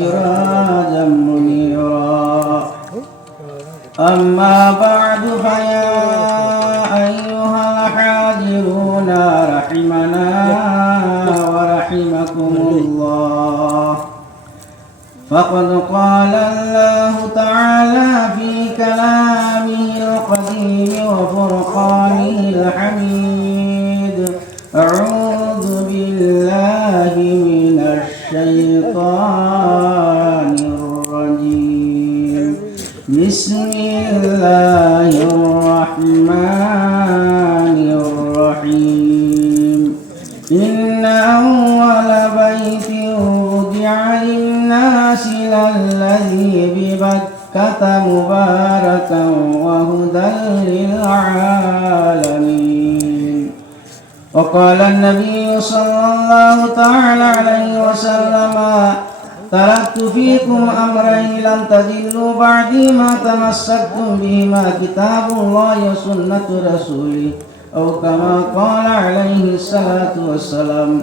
وسراجا منيرا أما بعد فيا أيها الحاضرون رحمنا ورحمكم الله فقد قال الله تعالى في كلامه القديم وفرقانه الحميد أعوذ بالله من الشيطان الرجيم بسم الله الرحمن الرحيم إن أول بيت وضع للناس للذي ببكة مباركا وهدى للعالمين وقال النبي صلى الله تعالى عليه وسلم تركت فيكم أمرين لن تضلوا بعدي ما تمسكتم بهما كتاب الله وسنة رسوله أو كما قال عليه الصلاة والسلام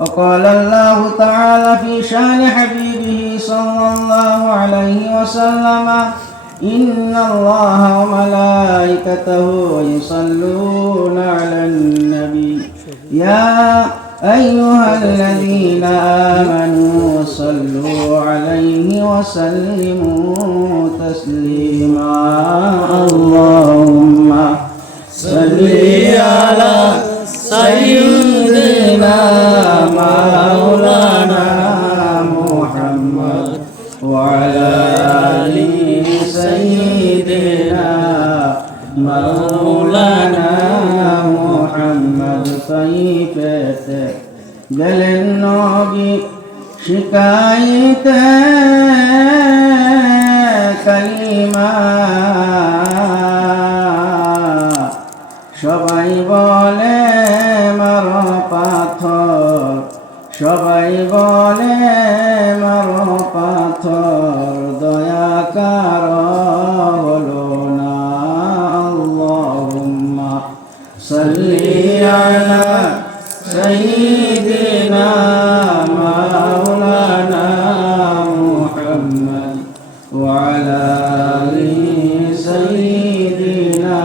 وقال الله تعالى في شان حبيبه صلى الله عليه وسلم إن الله وملائكته يصلون على النبي يا أيها الذين آمنوا صلوا عليه وسلموا تسليما اللهم صل على سيدنا مولانا محمد وعلى آل سيدنا مولانا محمد طيب গেলেন নবী শিকাইতে কালিমা সবাই বলে মারো পাথর সবাই বলে মারো পাথর দয়া কারো হলো না আল্লাহুম্মা সাল্লি আলা سيدنا مولانا محمد وعلى آل سيدنا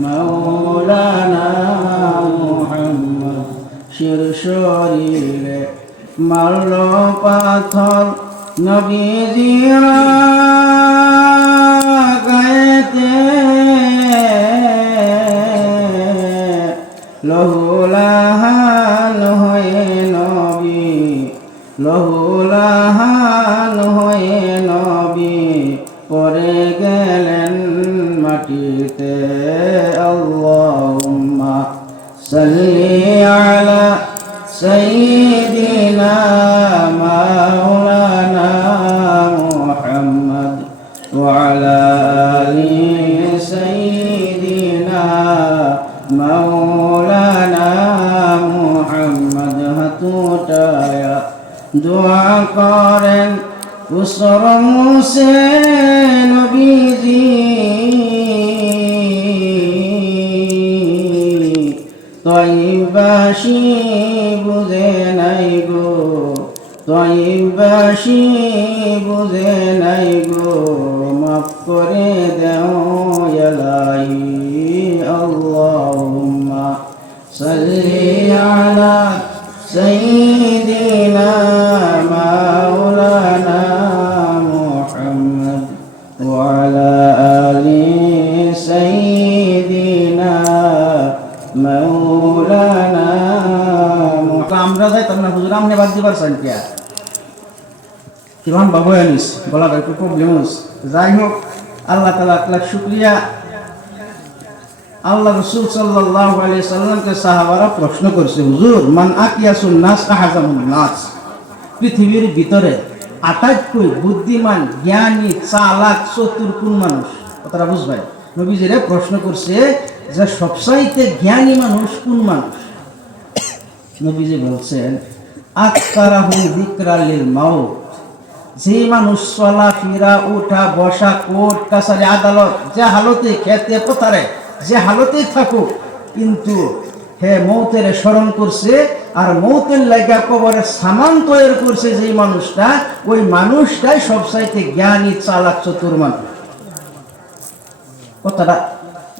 مولانا محمد শির শরীরে মারল পাথর নবীজির গায়েতে লহুলাহান হয়ে নবী লহুলাহান হয়ে নবী পড়ে গেলেন মাটিতে আল্লাহুম্মা সাল্লি আলা সাইয়্যিদিনা মাওলানা মুহাম্মদ ওয়া আলা আলি সাইয়্যিদিনা মাওলানা মুহাম্মদ হাতুটায়া দোয়া করেন উসর মুসে নবীজি তয়বাসী বুঝে নাই গো তয়বাসী বুঝে নাই গো মাফ করে দেও ইলাহি আল্লাহুম্মা সাল্লি আলা সাইয়্যিদিনা মাওলানা মুহাম্মদ ওয়া আলা আলি সাইয়্যিদিনা মাওলানা আমরা যাইতাম না হুজুর আমনে বাদ দিবার চান কিয়া কিরম বাবু আনিস গলাটা একটু প্রবলেম হচ্ছে যাই হোক আল্লাহ তাআলা লাখ শুকরিয়া আল্লাহ রাসূল সাল্লাল্লাহু আলাইহি সাল্লামকে সাহাবারা প্রশ্ন করেছে হুজুর মান আকিয়াসুন নাস আহজামুন নাস পৃথিবীর ভিতরে আটাইতকৈ বুদ্ধিমান জ্ঞানী চালাক চতুর কোন মানুষ কথাটা বুঝবাই নবীজিরে প্রশ্ন করছে যে সবচাইতে জ্ঞানী মানুষ কোন মানুষ নবীজি বলছেন আকতারাহু যিকরাল লিল মাউত যে মানুষ চলাফেরা ওঠা বসা কোর্ট কাছারি আদালত যে হালতে খেতে পথারে যে হালতেই থাকুক কিন্তু হে মৌতের স্মরণ করছে আর মৌতের লাগা কবরের সামান তৈরি করছে যেই মানুষটা, ওই মানুষটাই সবচাইতে জ্ঞানী, চালাক, চতুর মানুষ। কথাটা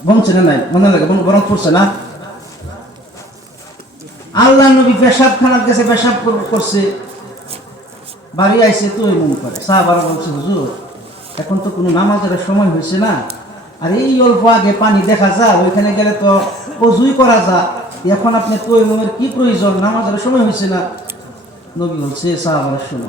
বলছে না নাই মনে লাগে, বরং করছে না। আল্লাহ নবী পেশাবখানার কাছে পেশাব করছে, বাড়ি আইসে তো এমন করে। সাহাবারা বলছে, হুজুর এখন তো কোনো নামাজের সময় হয়েছে না, আর এই অল্প আগে পানি দেখা যায়, ওইখানে গেলে তো অজুই করা যায়, এখন আপনি তো এমনের কি প্রয়োজন, নামাজের সময় হয়েছে না। নবী বলছে, সাহাবারা শোনো,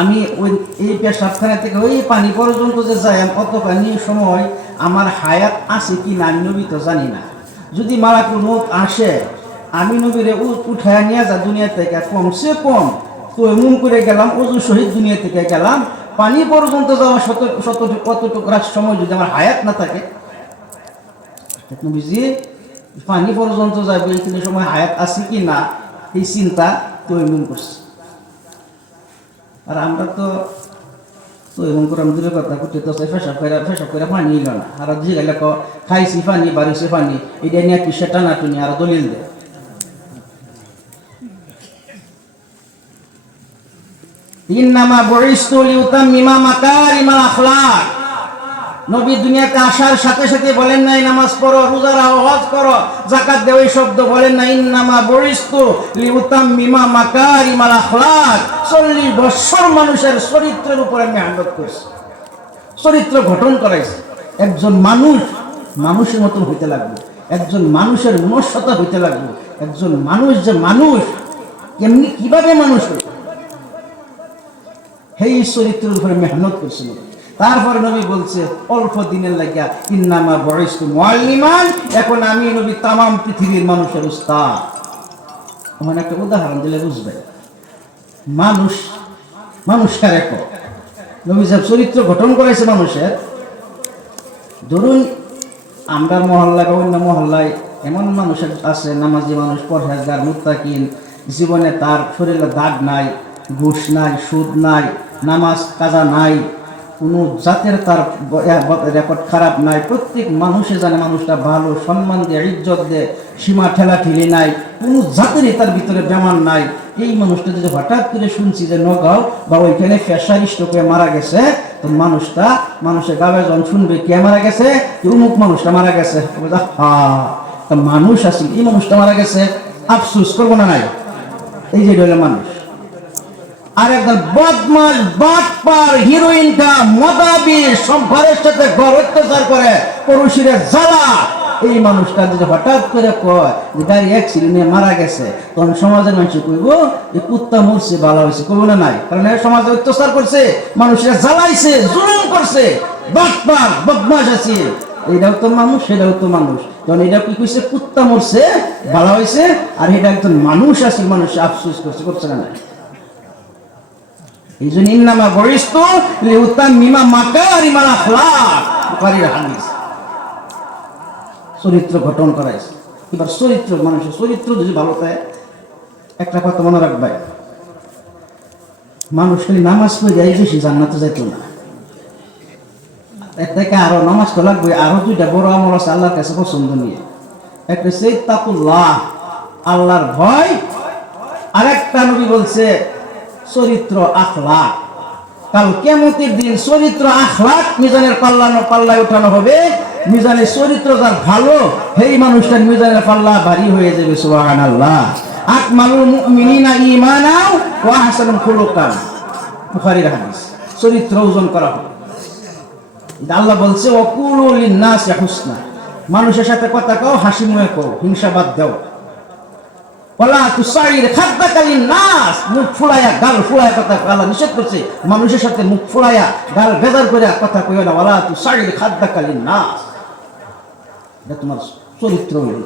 আমি ওই এই পেশাবখানা থেকে ওই পানি পর্যন্ত যে যাই, অতখানি সময় আমার হায়াত আছে কি না আমি নবী তো জানি না। যদি মালাকুল মউত আসে, আমি নবীরে উঠায় নিয়ে যা দুনিয়া থেকে, কমসে কম তো এমন করে গেলাম, অজু শহীদ দুনিয়া থেকে গেলাম, পানি পর্যন্ত যাওয়া কতটুকু সময় যদি আমার হায়াত না থাকে, নবীজি পানি পর্যন্ত যাবে এইখানে সময় হায়াত আছে কি না, এই চিন্তা তো এমন করছে। আর আমরা তো এমন করে দূরের কথা করতে তো ফেসব করে পানি এলো না, আর যে গেলে খাইছি পানি, বাড়িছে পানি, এটা নিয়ে কি সেটা না তুমি আর দলিল দেয়। ইন্নামা বুইস্তু লিউতাম্মিমা মাকারিমাল আখলাক। নবী দুনিয়াতে আসার সাথে সাথে বলেন নাই নামাজ পড়ো, রোজা রাখো, হজ করো, যাকাত দাও, এই শব্দ বলেন না। ইন্নামা বুইস্তু লিউতাম্মিমা মাকারিমাল আখলাক। 40 বছর মানুষের চরিত্রের উপরে মেহনত করেছে, চরিত্র গঠন করাইছে। একজন মানুষ মানুষের মতন হইতে লাগবে, একজন মানুষের মনুষ্যতা হইতে লাগবে, একজন মানুষ যে মানুষ কেমনি কিভাবে মানুষ হয়, সেই চরিত্রের উপরে মেহনত করছিল। তারপরে নবী বলছে অল্প দিনের লাগিয়া ইন্নামা বুইস্তু মুআল্লিমান, এখন আমি নবী তামাম পৃথিবীর মানুষের উস্তাদ। ওখানে একটা উদাহরণ দিলে বুঝবে, মানুষের এক নবী সাহেব চরিত্র গঠন করেছে মানুষের। ধরুন আমরা মহল্লায় বা অন্য মহল্লায় এমন মানুষ আছে, নামাজি মানুষ, পরহেজগার, মুত্তাকিন, জীবনে তার শরীরে দাগ নাই, ঘুষ নাই, সুদ নাই, নামাজ কাজা নাই, কোনো জাতের তার রেকর্ড খারাপ নাই। প্রত্যেক মানুষে জানে মানুষটা ভালো, সম্মান দিয়ে, ইজ্জত দিয়ে, সীমা ঠেলাঠেলি নাই, কোনো জাতেরই তার ভিতরে বেমান নাই। এই মানুষটা যদি হঠাৎ করে শুনছি যে নগাঁও বা ওইখানে প্রেসার স্ট্রোকে মারা গেছে, তো মানুষের গাবে যখন শুনবে কে মারা গেছে, অমুক মানুষটা মারা গেছে, মানুষ আছে, এই মানুষটা মারা গেছে, আফসোস করবো না নাই? এই যে হলো মানুষ। আর একজন বদমাশ, বাটপার, হিরোইনটা, মদাবি, সম্ভারের সাথে ঘর অত্যাচার করে, পুরুষের জ্বালা, এই মানুষটা যদি হঠাৎ করে কয় যে গাড়ি অ্যাক্সিডেন্টে মারা গেছে, তখন সমাজের মানুষ কইব এই কুত্তা মরছে, ভালো হয়েছে, কইব না নাই? কারণ সমাজে অত্যাচার করছে, মানুষের জ্বালাইছে, জুলুম করছে, বাটপার, বদমাশ আছে, এটাও তো মানুষ, সেটাও তো মানুষ। তখন এটা কি কইছে, কুত্তা মরছে, ভালো হয়েছে, আর এটা একজন মানুষ আছে, মানুষ আফসোস করছে না নাই? এই জন্য ইন্নামা বুইস্তু লিউতাম্মিমা মাকারিমাল আখলাক, বুখারীর হাদিস। চরিত্র গঠন করাইছে। এবার চরিত্র, মানুষের চরিত্র যদি ভালো থাকে, একটা কথা মনে রাখবে, মানুষ খালি নামাজ পড়ে যাই বেশি জান্নাতে যাইতো না। এর থেকে আরো নামাজ তো লাগবে, আরো 2টা বড় আমল আছে আল্লাহর কাছে পছন্দ নিয়ে। একটা হচ্ছে তাকুল্লাহ, আল্লাহর ভয়। আরেকটা নবী বলছে চরিত্র আখলাক। কাল কিয়ামতের দিন চরিত্র আখলাক মিজানের পাল্লায় উঠানো হবে। মিজানের চরিত্র যার ভালো, সেই মানুষটার মিজানের পাল্লা ভারী হয়ে যাবে। সুবহানাল্লাহ। আকমালুল মুমিনিনা ঈমানাও ওয়া আহসানুহুম খুলুকান, বুখারীর হাদিস। চরিত্র ওজন করা হবে। আল্লাহ বলছে ওয়াকুলু লিন-নাসি হুসনা, মানুষের সাথে কথা কও, হাসি মুখে কও, হিংসা বাদ দাও। ওয়ালা তুসাইর খাদ্দাকা লিন-নাস, মুখ ফুলায়া, গাল ফুলায়া কথা আল্লাহ নিষেধ করছে। মানুষের সাথে মুখ ফুলায়া, গাল বেজার করে কথা কইও না। ওয়ালা তুসাইর খাদ্দাকা লিন-নাস, এটা তোমার চরিত্র হইল।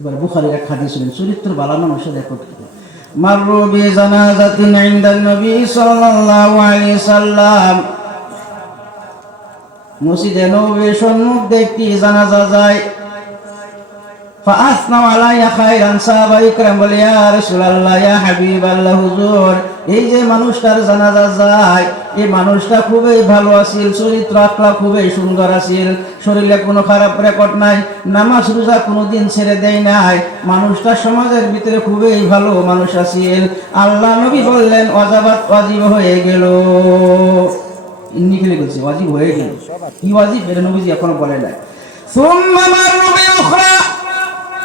এবার বুখারীর এক হাদিস শুনেন, চরিত্র ভালো মানুষের রেকর্ড কি। মাররু বিজানাজাতিন ইনদান নবী সাল্লাল্লাহু আলাইহি সাল্লাম, মসজিদে নববীর সম্মুখ দেখতে জানাজা যায়। ফাআসনাউ আলাইয়া খায়রান, সাহাবায়ে ইকরাম বলে ইয়া রাসূলুল্লাহ, ইয়া হাবিবাল্লাহ, হুজুর এই যে মানুষটার জানাজা যায়, এই মানুষটা খুবই ভালো আছিল, চরিত্র আখলাক খুবই সুন্দর আছিল, শরীরে কোনো খারাপ রেকর্ড নাই, নামাজ রোজা কোনোদিন ছেড়ে দেয় নাই, মানুষটা সমাজের ভিতরে খুবই ভালো মানুষ আছিল। আল্লাহ নবী বললেন ওয়াজাবাত, ওয়াজিব হয়ে গেল। ইন্নি খেলে বলছে ওয়াজিব হয়ে গেল। কি ওয়াজিব এটা নবীজি এখনো বলে নাই। সুম্মা মাররু বিউখরা,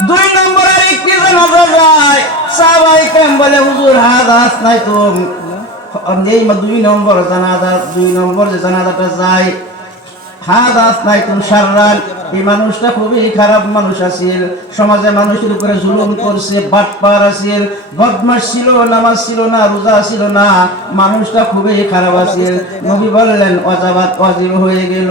দুই নম্বর আরেকটি জানাজা যায়, সাহাবায়ে কেরাম বলে হুজুর হাযা আসনাইতুম, এই দুই নম্বর জানাজা, দুই নম্বর যে জানাজাটা যায়, হাযা আসনাইতুম শাররান, এই মানুষটা খুবই খারাপ মানুষ আছিল, সমাজে মানুষের উপরে জুলুম করছে, বাটপার আছিল, বদমাশ ছিল, নামাজ ছিল না, রোজা ছিল না, মানুষটা খুবই খারাপ আছিল। নবী বললেন ওয়াজাবাত, ওয়াজিব হয়ে গেল।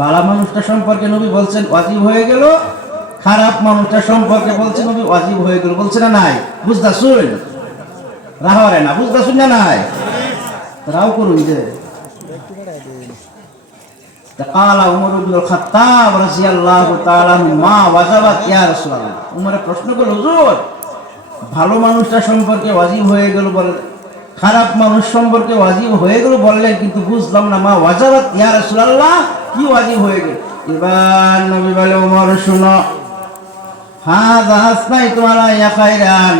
ভালো মানুষটা সম্পর্কে নবী বলছেন ওয়াজিব হয়ে গেল, খারাপ মানুষটা সম্পর্কে বলছেন নবী ওয়াজিব হয়ে গেল। বলছে না নাই? বুঝদা শুন রাহরে না, বুঝদা শুন না নাই রাও করুন যে কালা উমর ইবনুল খাত্তাব রাদিয়াল্লাহু তাআলা মা ওয়াজাবাত ইয়া রাসূলুল্লাহ। উমর প্রশ্ন করল হুজুর ভালো মানুষটা সম্পর্কে ওয়াজিব হয়ে গেল বলে, খারাপ মানুষ সম্পর্কে ওয়াজিব হয়ে গেল বললেন, কিন্তু বুঝলাম না মা ওয়াজাবাত ইয়া রাসূলুল্লাহ, কি ওয়াজিব হয়ে গেল? এবার নবী বলে ওমর শুনো, হাযা আসনাইতু আলাইয়া খায়রান,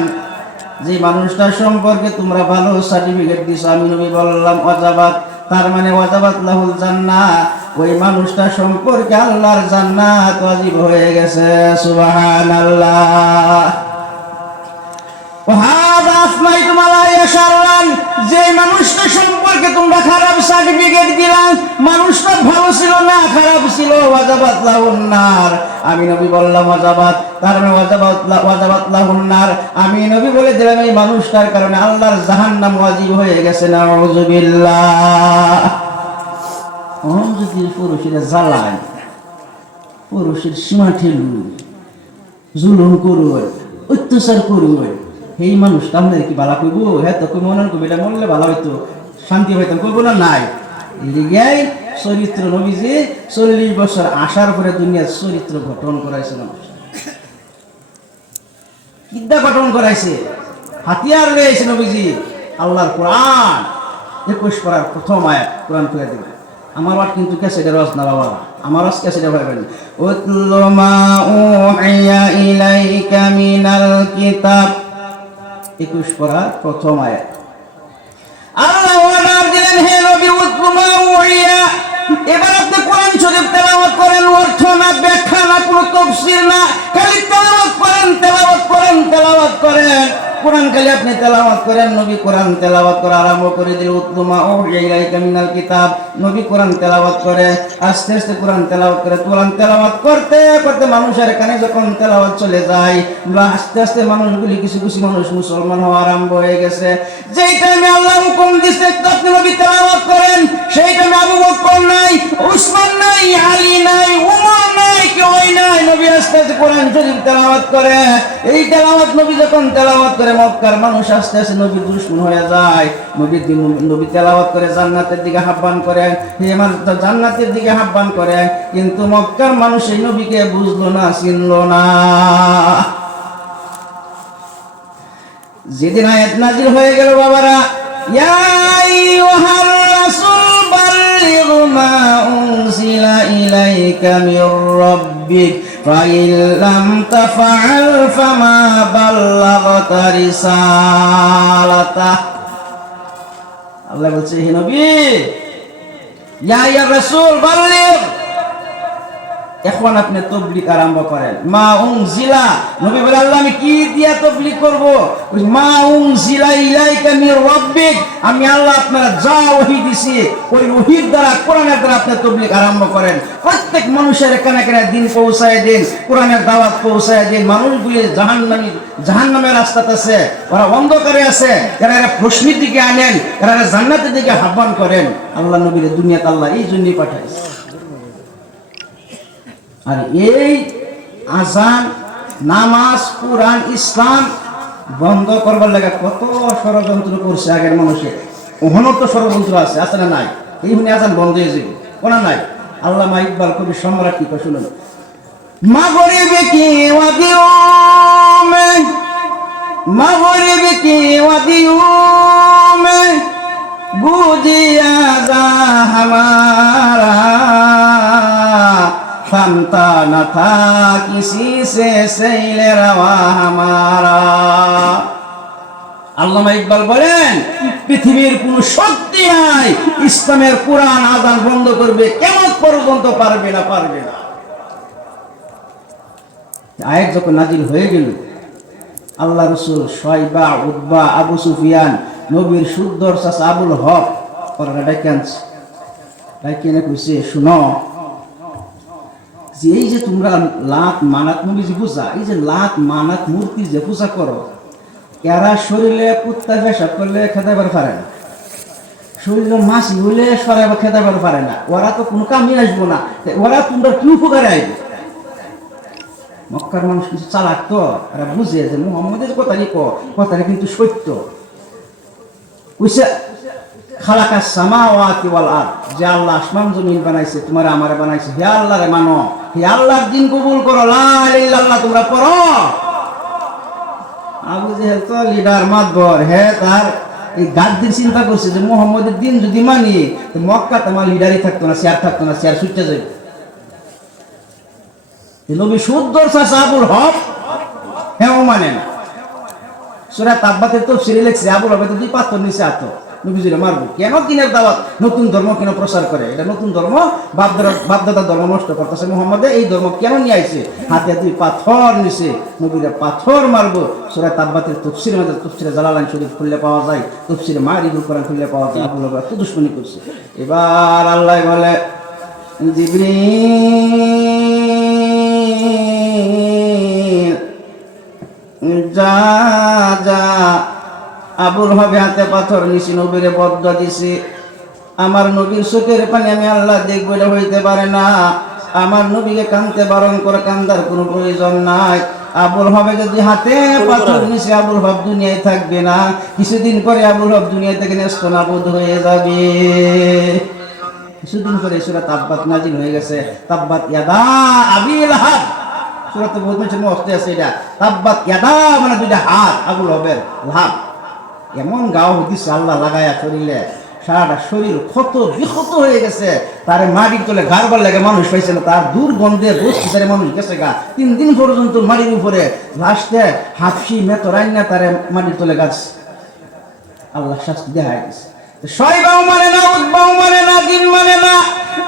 যে মানুষটার সম্পর্কে তোমরা ভালো সার্টিফিকেট দিছো, আমি নবী বললাম ওয়াজাবাত, তার মানে ওয়াজাবাত লাহুল জান্নাহ, ওই মানুষটা সম্পর্কে আল্লাহর জান্নাত ওয়াজিব হয়ে গেছে। সুবহানাল্লাহ। ওয়াহাযা আসনাইতুম আলাইয়া শাররান, যে মানুষটা সম্পর্কে তোমরা খারাপ সার্টিফিকেট দিলা, মানুষটা ভালো ছিল না, খারাপ ছিল, ওয়াজাবাত লাহুন নার, আমি নবী বললাম ওয়াজাবাত, তার মানে ওয়াজাবাত লাহুন নার, আমি নবী বলে দিলাম এই মানুষটার কারণে আল্লাহর জাহান্নাম ওয়াজিব হয়ে গেছে। নাউযুবিল্লাহ। যদি পুরুষের জ্বালায়, পুরুষের সীমা ঠেলুন, জুলুম করুন, অত্যাচার করুন, এই মানুষটা আমাদের কি বালা করবো? হ্যাঁ তো মনে করবো এটা মরলে ভালো হইতো, শান্তি হইতাম, করবো না নাই। এই চরিত্র নবীজি 40 বছর আসার পরে দুনিয়ার চরিত্র গঠন করাইছে, বিদ্যা গঠন করাইছে, হাতিয়ার রয়েছে নবীজি। আল্লাহর কোরআন 21 পারার প্রথম আয়াত কোরআন খুলে দেবে। আমার ওয়াট কিন্তু ক্যাসেটের রস না বাবা, আমার রস ক্যাসেটে ভাইবেন। উতলু মা উহিয়া ইলাইকা মিনাল কিতাব, 21 পারা প্রথম আয়াত। আল্লাহ অর্ডার দিলেন হে নবী উতলু মা উহিয়া, এবার আপনি কোরআন শরীফ তেলাওয়াত করেন, অর্থ না, ব্যাখ্যা না, কোনো তাফসীর না, খালি তেলাওয়াত করেন, তেলাওয়াত করেন, তেলাওয়াত করেন, কোরআন খালি আপনি তেলাওয়াত করেন। নবী কোরআন তেলাওয়াত করা আরম্ভ করে দিল। উতলু মা উহিয়া ইলাইকা মিনাল কিতাব, নবী কোরআন তেলাওয়াত করে, আস্তে আস্তে কোরআন তেলাওয়াত করে, কোরআন তেলাওয়াত করতে করতে মানুষের কানে যখন তেলাওয়াত চলে যায়, আস্তে আস্তে মানুষগুলি কিছু কিছু মানুষ মুসলমান হওয়া আরম্ভ হয়ে গেছে। যেই টাইমে আল্লাহ হুকুম দিছে আপনি নবী তেলাওয়াত করেন, সেই টাইমে আবু বকর নাই, উসমান নাই, আলী নাই, উমর নাই, কেউ নাই, নবী আস্তে আস্তে কোরআন শরীফ তেলাওয়াত করে। এই তেলাওয়াত নবী যখন তেলাওয়াত করে, মক্কার মানুষ আস্তে আস্তে নবীর দুশমন হয়ে যায়। নবী তেলাওয়াত করে জান্নাতের দিকে আহ্বান করে, হে আমার জান্নাতের দিকে আহ্বান করে, কিন্তু মক্কার মানুষ এই নবীকে বুঝলো না, চিনলো না। যেদিন আয়াত নাযিল হয়ে গেল বাবারা, ইয়া আইয়ুহার রাসূল বাল্লিগ মা উনজিলা ইলাইকা মির রাব্বিক ফাইন লাম তাফআল ফামা বাল্লাগতা রিসালাতা। আল্লাহ বলছে হে নবী, ইয়া ইয়া রাসূল বাল্লিগ, এখন আপনি তাবলীগ আরম্ভ করেন। মা উনজিলা, নবী বলে আল্লাহ আমি কি দিয়া তাবলীগ করব? মা উনজিলা ইলাইকা মির রাব্বিক, আমি আল্লাহ আপনারা যা ওহী দিছি ওই ওহীর দ্বারা, কোরআনের দ্বারা আপনি তাবলীগ আরম্ভ করেন। প্রত্যেক মানুষের কানে কানে দিন পৌঁছায় দিন, কোরআনের দাওয়াত পৌঁছায় দিন। মানুষগুলি জাহান্নামের রাস্তাতে আছে, ওরা অন্ধকারে আছে, এরা প্রশ্নের দিকে আনেন, এরা জান্নাতের দিকে আহ্বান করেন। আল্লাহ নবীর দুনিয়াতে আল্লাহ এই জন্যই পাঠাইছে। আর এই আযান, নামাজ, কোরআন, ইসলাম বন্ধ করবার লাগে কত ষড়যন্ত্র করছে আগের মানুষের। ওখানেও তো ষড়যন্ত্র আছে, আছে না নাই? এই আযান বন্ধ হয়ে যাবে, কোনা নাই। আল্লামা ইকবাল কবি সম্রাট কি শুনুন, मगरिब की वादियों में, मगरिब की वादियों में गूंजी आज़ान हमारा, थमता न था किसी से सैल रवा हमारा। আল্লামা ইকবাল বলেন, পৃথিবীর কোন শক্তি নাই ইসলামের কোরআন আযান বন্ধ করবে, কিয়ামত পর্যন্ত পারবে না, পারবে না। আয়াত যখন নাজিল হয়ে গেল, আল্লাহ রাসূল শাইবা, উতবা, আবু সুফিয়ান, নবীর সুদ্দর চাচা আবুল হক ওরা ডাইকে আনছে, ডাইকে এনে কইছে, শুনো যে এই যে তোমরা লাত মানাত নবী যে পূজা, এই যে লাত মানাত মূর্তি যে পূজা করো, এরা শরীরে কুত্তা পেশাব করলে খেতে পারে না, শরীরে মাছ হইলে সরাইবা খেতে পারে না, ওরা তো কোনো কামই আসবো না, ওরা তোমরা কি উপকারে আইবে? মক্কার মানুষ কিছু চালাক তো, এরা বুঝে যে মুহাম্মদের কথাটা কিন্তু সত্য। কইছে খালাকাস সামাওয়াতি ওয়াল আরদ, যে আল্লাহ আসমান জমিন বানাইছে, তোমার আমারে বানাইছে, হে আল্লাহরে মানো, হে আল্লাহর দিন কবুল করো, লা ইলাহা ইল্লাল্লাহ তোমরা পড়ো। আবু জেহেল তো লিডার মাতবর, হে তার এই গাদ্দির চিন্তা করছে যে মুহাম্মদের দিন যদি মানি মক্কাতে আমার লিডারই থাকতো না, চেয়ার থাকতো না, চেয়ার ছুটতে যাবে। নবী সুদ্দর চাচা আবুল হক হ্যাঁ মানে না, সূরা তাব্বাতের তাফসীরে লেখছে আবুল হক তো দুই পাথর নিচে আতো, নবীজিরে মারবো কেন? দিনের দাওয়াত, নতুন ধর্ম কেন প্রচার করে? এটা নতুন ধর্ম, বাপদাদার ধর্ম নষ্ট করতেছে। মুহাম্মদ এই ধর্ম কেন নিয়ে আইছে? হাতে দুই পাথর নিছে, নবীরে পাথর মারবো। সূরা তাব্বাতের তাফসীরের মধ্যে, তাফসীরে জালালাইন শরীফ খুললে পাওয়া যায়, তাফসীরে মারিবুল কোরআন খুললে পাওয়া যায়। আবুল হক এত দুশমনি করছে। এবার আল্লাহ বলে, জিবরিল যা যা, আবুল হবে হাতে পাথর নিছি, নবীরে বদদুয়া দিছি, আমার নবীর চোখের পানি আমি আল্লাহ দেখবো এটা হইতে পারে না, আমার নবীকে কাঁদতে বারণ করে, কান্দার কোনো প্রয়োজন নাই। আবুল হবে যদি হাতে পাথর নিছে, আবুল হব দুনিয়ায় থাকবে না, কিছুদিন পরে আবুল হব দুনিয়া থেকে নেস্তনাবুদ হয়ে যাবে। কিছুদিন পরে সূরা তাব্বাত নাজিল হয়ে গেছে, তাব্বাত ইয়াদা আবি লাহাব, সূরাতে বহুত মানুষের মস্তে আছে এটা, তাব্বাত ইয়াদা মানে দুইটা হাত আবুল হবের, লাহাব এমন গাও দিচ্ছে আল্লাহ লাগায়া শরীরে, সারাটা শরীর ক্ষত বিক্ষত হয়ে গেছে, তার মাটির তলে গারবার লাগে মানুষ পাইছে না, তার দুর্গন্ধে বসে মানুষ গেছে গা 3 দিন পর্যন্ত মাটির উপরে লাস্টে হাফসি মেতরাইন না তারে মাটির তলে গাছ, আল্লাহ শাস্তি দেখায় দিচ্ছে। শয়বাও মানে না, উতবাও মানে না, দিন মানে না,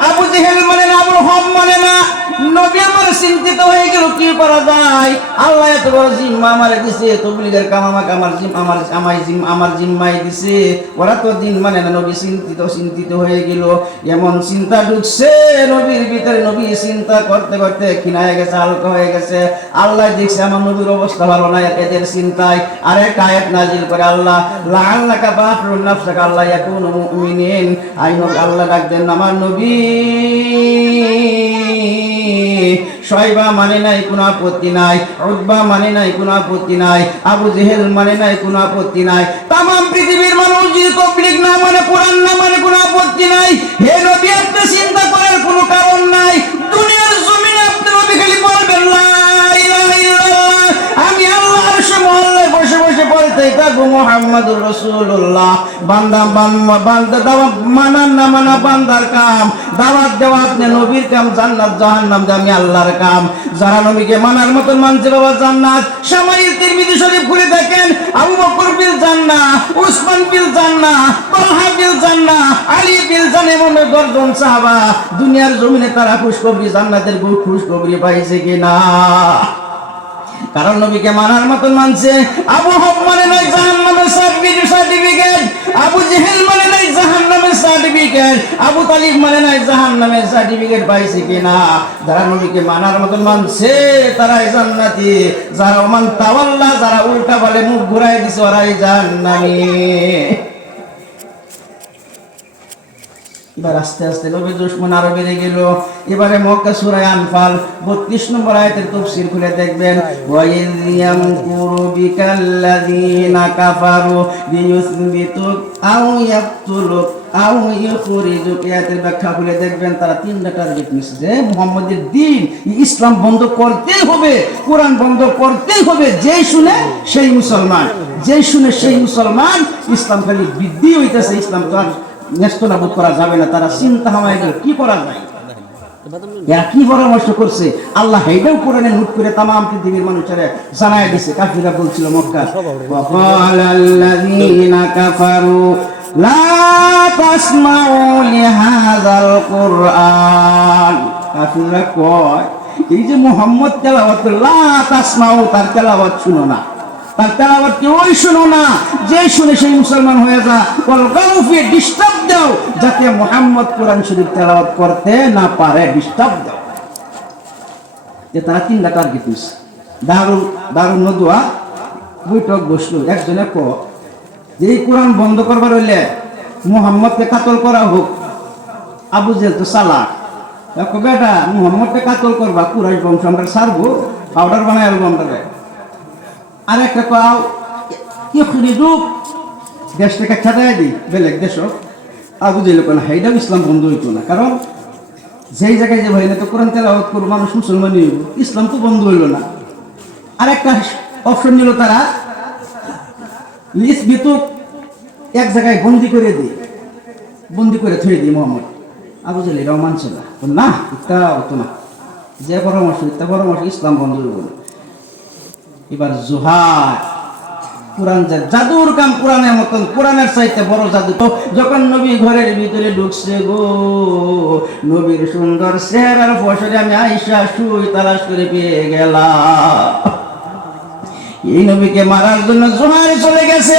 আবু জেহেল মানে না, আবুল হক মানে না। নবী আমার চিন্তিত হয়ে গেল, কি করা যায়? আল্লাহ এত বড় জিম্মা আমারে দিছে, তবলিগের কাম আমাকে আমার জিম্মায় দিছে, ওরা তো দিন মানে না। নবী চিন্তিত হয়ে গেল, এমন চিন্তা ঢুকছে নবীর ভিতরে, নবী চিন্তা করতে করতে ক্ষীণায় গেছে, হালকা হয়ে গেছে। আল্লাহ দেখছে আমার নবীর অবস্থা ভালো না, এদের চিন্তায় আরেক আয়াত নাজিল করে আল্লাহ, লাআল্লাকা বাখিউন নাফসাকা আল্লা ইয়াকুনু মুমিনিন। আল্লাহ ডাক দেন, আমার নবী শয়বা মানে নাই, কোনো আপত্তি নাই, উতবা মানে নাই, কোনো আপত্তি নাই, আবু জেহেল মানে নাই, কোনো আপত্তি নাই, তাম পৃথিবীর মানুষ যদি তবলিগ না মানে, কোরআন না মানে, কোনো আপত্তি নাই। হে নবী আপনি চিন্তা করার কোনো কারণ নাই, দুনিয়ার জমিনে আপনি নবী খালি বলবেন লা ইলাহা ইল্লাল্লাহ, আমি আল্লাহর আরশে মহল্লায় বসে বসে বলতে থাকবো মুহাম্মাদুর রাসূলুল্লাহ। বান্দা দাওয়াত মানা না মানা বান্দার কাম, দাওয়াত দেওয়া আপনি নবীর কাম, জান্নাত জাহান্নাম আমি আল্লাহর কাম। যারা নবীকে মানার মতন মানছে বাবা জান্নাত। শামাইল তিরমিজি শরীফ খুলে দেখেন, আবু বকর বিল জান্নাহ, উসমান বিল জান্নাহ, তালহা বিল জান্নাহ, আলী বিল জান্নাহ, এমন 10 জন সাহাবা দুনিয়ার জমিনে তারা খুশখবরি, জান্নাতের খুশখবরি পাইছে কিনা? কারণ নবীকে মানার মতন মানছে। আবু হক মানে নাই জাহান্নামের সার্টিফিকেট, আবু জেহেল মানে নাই জাহান্নামের সার্টিফিকেট, আবু তালিব মানে নাই জাহান্নামের সার্টিফিকেট পাইছে কিনা? যারা নবীকে মানার মতন মানছে তারাই জান্নাতি, যারা মান তাওয়াল্লা, যারা উল্টা বলে মুখ ঘুরাই দিছে ওরাই জাহান্নামী। এবার আস্তে আস্তে নবীর দুশমন আরো বেড়ে গেল। এবারে মক্কা সূরা আনফাল 32 নম্বর আয়াতের তাফসীর খুলে দেখবেন, ওয়া ইয ইয়ামকুরু বিকাল্লাযীনা কাফারু লিইউসবিতুক আও ইয়াকতুলুক আও ইউখরিজুক, আয়াতের ব্যাখ্যা বলে দেখবেন তারা তিনটা টার্গেট নিচ্ছে যে মুহাম্মদের দিন ইসলাম বন্ধ করতেই হবে, কোরআন বন্ধ করতেই হবে। যেই শুনে সেই মুসলমান, যেই শুনে সেই মুসলমান। ইসলাম খালি বৃদ্ধি হইতেছে, ইসলাম তো আর নেস্তনাবুদ করা যাবে না। তারা চিন্তা ভাবনা করে কি করা যায়, এরা কি পরামর্শ করছে আল্লাহ হেইটাও কোরআনে নোট করে তামাম পৃথিবীর মানুষেরা জানায় দিছে। কাফিররা বলছিল মক্কা, ওয়াকালাল্লাযীনা কাফারু লা তাসমাউ লিহাযাল কুরআন। কাফিররা কয় এই যে মুহাম্মদ তেলাওয়াত করে, লা তাসমাউ, তার তেলাওয়াত শুনো না, তার তেলাওয়াত কেউই শুনো না। যে শুনে সেই মুসলমান হয়ে যা। ওয়ালগাউফি, ডিস্টার্ব দাও যাতে মুহাম্মদ কোরআন শরীফ তেলাওয়াত করতে না পারে, ডিস্টার্ব দাও। যে তারা তিনটা টার্গেট নিছে। দারুন নদুয়া বৈঠক বসলো, একজনে ক যে এই কোরআন বন্ধ করবার হইলে মুহাম্মদকে কাতল করা হোক। আবু জেহেল তো চালাক, বেটা মুহাম্মদকে কাতল করবা, কুরাইশ বংশ আমরা ছাড়বো, পাউডার বানায় আলবো আমরা। আর একটা কাও ইউখরিজুক, দেশ থেকে খেদাই দিই বেলেগ দেশ। আবু জেহেল কোন হাইডাও ইসলাম বন্ধ হইতো না, কারণ যেই জায়গায় যে ভাই না তো কোরআন তেলাওয়াত করবো মানুষ মুসলমান হইব, ইসলাম তো বন্ধ হইল না। আর একটা অপশন নিল তারা, লিস্ট বিতুক এক জায়গায় বন্দি করে দিই, বন্দি করে থুয়ে দিই মোহাম্মদ। আবু জেহেল এটাও মানছে না, না ইত্যা হতো না, যে পরামর্শ ইত্যা পরামর্শ, ইসলাম বন্ধ হইব না। এবার জুহার কোরআন জাদুর কাম, কোরআনের মতন, কোরআনের চাইতে বড় জাদু। তো যখন নবী ঘরের ভিতরে ঢুকছে গো, নবীর সুন্দর চেহারার ফসলে আমি আয়েশা সুই তালাশ করে পেয়ে গেলাম। এই নবীকে মারার জন্য জুহাইর চলে গেছে।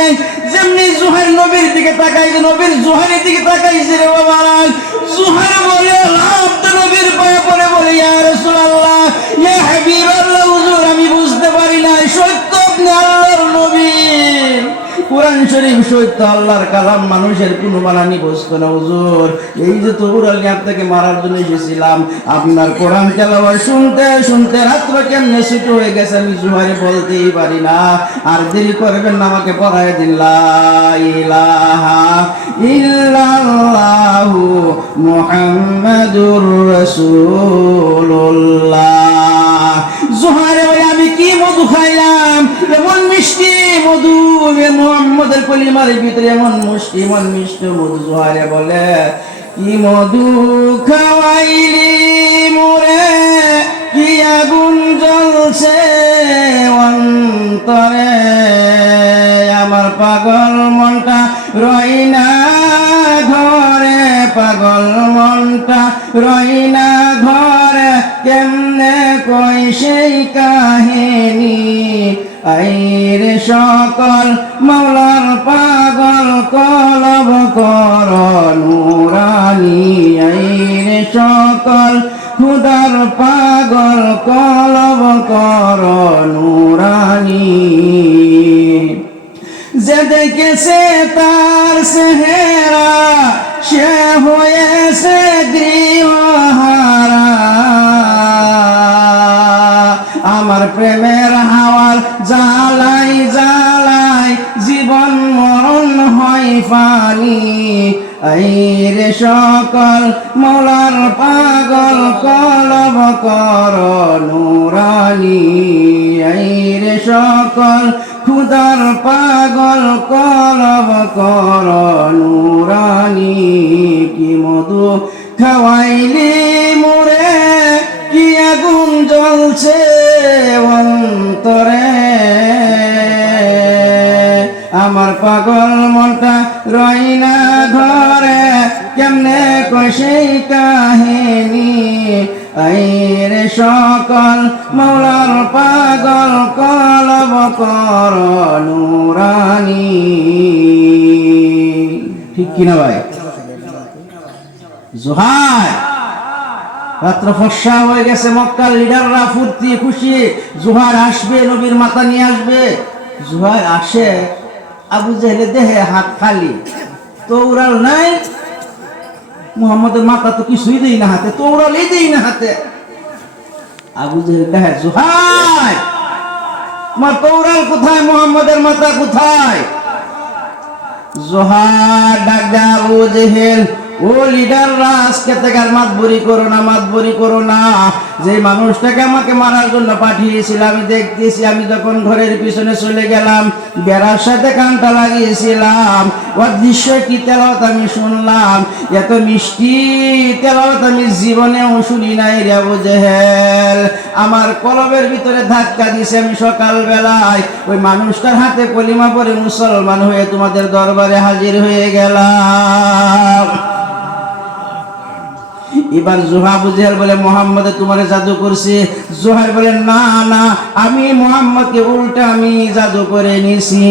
যেমনি জুহাইর নবীর দিকে তাকাইছে, নবীর জুহাইরের দিকে তাকাইছে রে বাবা, জুহাইর বলে নবীর পায়ে পড়ে বলে, ইয়া রাসূলুল্লাহ, ইয়া হাবিবাল্লাহ, হুজুর আমি বুঝতে পারি না সত্য আপনি আল্লাহর নবী। কোরআন শরীফ সত্য, আল্লাহর কালাম, মানুষের কোনো বানানি বস্তু না হুজুর। এই যে তবুর আলী আপনাকে মারার জন্য এসেছিলাম, আপনার কোরআন তেলাওয়াত শুনতে শুনতে রাত্র কেমনে ছুটি হয়ে গেছে আমি জুহাইরে বলতেই পারি না। আর দেরি করবেন না, আমাকে পড়ায় দিন লা ইলাহা ইল্লাল্লাহু মুহাম্মাদুর রাসূলুল্লাহ। জুহাইরে বলে আমি কি মধু খাইলাম, এমন মিষ্টি মধু, মুহাম্মদের কলিমার ভিতরে এমন মুষ্টি, এমন মিষ্টি মধু। জুহাইরে বলে কি মধু খাওয়াইলি মোরে, কি আগুন জ্বলছে অন্তরে, আমার পাগল মনটা রই না ঘরে, পাগল মনটা রই না ঘরে, কেমনে কই সেই কাহিনী। আইরে সকল মাওলার পাগল কলব কর নুরানি, আইরে সকল খুদার পাগল কলব কর নুরানি। যে দেখেছে তার চেহারা সে হয়েছে গৃহহারা, আমার প্রেমের হাওয়ার জ্বালাই জ্বালাই জীবন মরণ হয় ফানি। আইরে সকল মৌলার পাগল কলব কর নুরানি, আইরে সকল খুদার পাগল কলব কর নুরানি। কি মধু খাওয়াইলি মোরে, কি আগুন জ্বলছে অন্তরে, আমার পাগল মনটা রই না ঘরে, কেমনে কই সেই কাহিনী। আইরে সকল মৌলার পাগল কলব কর নুরানি। ঠিক কিনা ভাই? জুহাইর রাত্র ফর্সা হয়ে গেছে, মক্কার লিডাররা ফুর্তি খুশি, জুহাইর আসবে, নবীর মাথা নিয়ে আসবে। জুহাইর আসে, আবু জেহেলের দেহে হাত খালি, তৌরাল নাই, মুহাম্মদের মাথা তো কিছুই দেই না হাতে, তৌরালই দেই না হাতে। আবু জেহেল দেখে, জুহাইর তোমার তৌরাল কোথায়, মুহাম্মদের মাথা কোথায়? জোহার ডাক দে আবু জেহেল, ও লিডাররা আজকে থেকে আর মাতবরি করো না, মাতবরি করো না। যে মানুষটাকে আমাকে মারার জন্য পাঠিয়েছিল আমি দেখতেছি, আমি যখন ঘরের পিছনে চলে গেলাম বেড়ার সাথে কানটা লাগিয়েছিলাম, ওর দৃশ্য কি তেলাওয়াত আমি শুনলাম, এত মিষ্টি তেলাওয়াত আমি জীবনেও শুনি নাই রে আবু জেহেল। আমার কলবের ভিতরে ধাক্কা দিছে, আমি সকাল বেলায় ওই মানুষটার হাতে কলিমা পড়ে মুসলমান হয়ে তোমাদের দরবারে হাজির হয়ে গেলাম। এবার জোহা আবু জেহেল বলে মোহাম্মদে তোমারে জাদু করছে। জোহার বলে না না, আমি মোহাম্মদকে উল্টা আমি জাদু করে নিছি।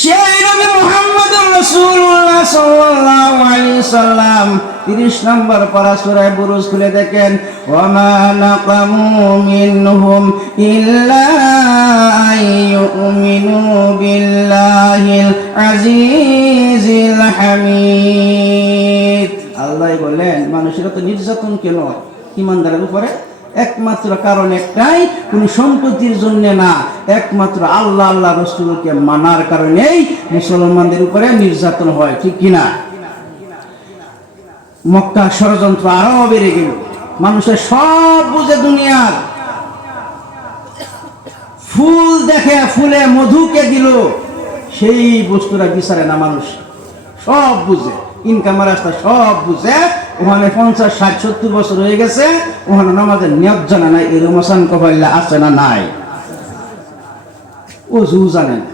সেই নবী মুহাম্মদুর রাসূলুল্লাহ সাল্লাল্লাহু আলাইহি সাল্লাম 30 নম্বর পারা সূরা বুরুজ খুলে দেখেন, ওয়া মা নাকামু মিনহুম ইল্লা আইয়ুমিনু বিল্লাহিল আজিজিল হামিদ। আল্লাহ বলেন মানুষের তো নির্যাতন কেন ইমানদারের উপরে? একমাত্র কারণ একটাই, কোন সম্পত্তির জন্য না, একমাত্র আল্লাহ আল্লাহ রাসূলকে মানার কারণেই মুসলমানদের উপরে নির্যাতন হয়, ঠিক কিনা? মক্কা ষড়যন্ত্র আরো বেড়ে গেল, মানুষের সব বুঝে, দুনিয়ার ফুল দেখে ফুলে মধুকে দিল, সেই বস্তুটা বিচারে না মানুষ, সব বুঝে, ইনকামের রাস্তা সব বুঝে। ওখানে 50, 60, 70 বছর হয়ে গেছে, ওখানে নামাজের নিয়ত জানে না, এরকম কপাল্লা আছে না নাই? ওযু জানে না,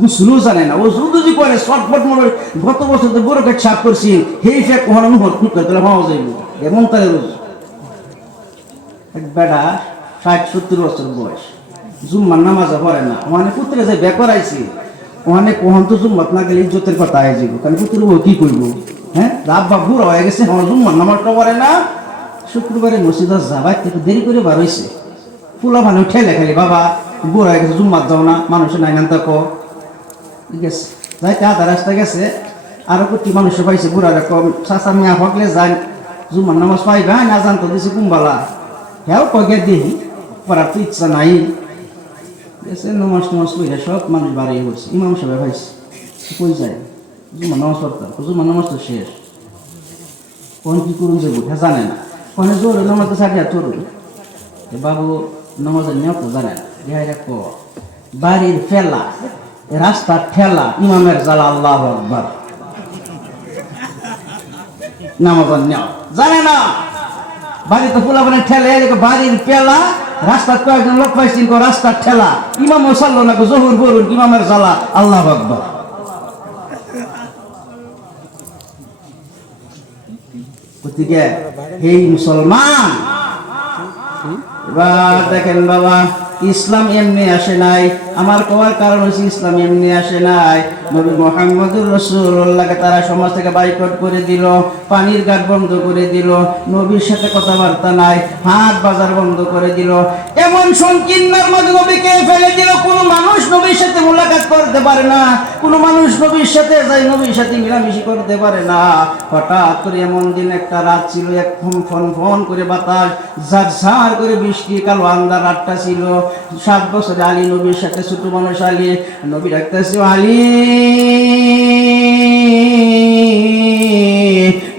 গুসলু জানে না, ওযু যদি করে শর্টফট মনে, গত বছর তো বড় কাছে ছাপ করছি, সেই ফেক ওখানে মুহূর্ত খুব করে পাওয়া যাইব, এমন তারে রোজ। এক বেটা 60, 70 বছর বয়স, জুম্মার নামাজ পড়ে না, ওখানে পুত্রে যে বেকর আইছি, ওখানে কোহন তো জুম্মাত না গেলে ইজ্জতের কথা আয় যাইব, কারণ পুত্র কি করবো? হ্যাঁ, রাব্বা বুড়ো হয়ে গেছে, আমার জুম্মার নামাজটা পড়ে না। শুক্রবারে মসজিদে যাবা একটু দেরি করে বার হয়েছে, ফুলা ভালো ঠেলে খালি, বাবা বুড়ো হয়ে গেছে জুম্মাত যাও না, মানুষের নাই নাম তাকো, ঠিক আছে যাইতে আধা রাস্তা গেছে, আরো কোটি মানুষের পাইছে, বুড়া রকম চাষা মিয়া হকলে যান জুম্মার নামাজ পাইবা না, জানতো দিছি কুম্বালা, হ্যাঁ কয়ে দেখি পড়ার তো ইচ্ছা নাই। নমাজ টমাজ কইরা সব মানুষ বাড়িয়ে পড়ছে, ইমাম সাহেব ভাইছে কই যায় জুম্মার নামাজ পড়তাম, জুম্মার নামাজ তো শেষ, কোন কি করুন যাবো হ্যাঁ জানে না, কোনে জোর নামাজ ছাড়িয়া তোর বাবু নামাজের নিয়ত জানে না, ক বাড়ির ফেলা, রাস্তার ঠেলা, ইমামের জ্বালা, আল্লাহু আকবার, নামাজের নিয়ত জানে না, বাড়িতে পোলা মানে ঠেলে, বাড়ির পেলা, রাস্তার কয়েকজন লোক পাইছি রাস্তার ঠেলা, ইমাম সাল্লো না জহুর বলুন, ইমামের জ্বালা, আল্লাহু আকবার। গতিকে এই মুসলমান, এবার দেখেন বাবা, ইসলাম এমনি আসে নাই, আমার কোয়ার কারণ হচ্ছে ইসলাম এমনি আসে নাই। নবী মুহাম্মদুর রাসূলুল্লাহকে তারা সমাজ থেকে বাইকট করে দিল, পানির ঘাট বন্ধ করে দিল, নবীর সাথে কথাবার্তা নাই, হাট বাজার বন্ধ করে দিল, এমন সংকীর্ণের মধ্যে নবীকে ফেলে দিল, কোনো মানুষ নবীর সাথে মোলাকাত করতে পারে না, কোনো মানুষ নবীর সাথে যাই নবীর সাথে মিলামিশি করতে পারে না। হঠাৎ করে এমন দিন একটা রাত ছিল, এক ফন ফন করে বাতাস, ঝাড় করে বৃষ্টি, কালো আন্ধার রাতটা ছিল। 7 বছরে আলী নবীর সাথে ছোট মানুষ আলী, নবী ডাকতেছে আলী,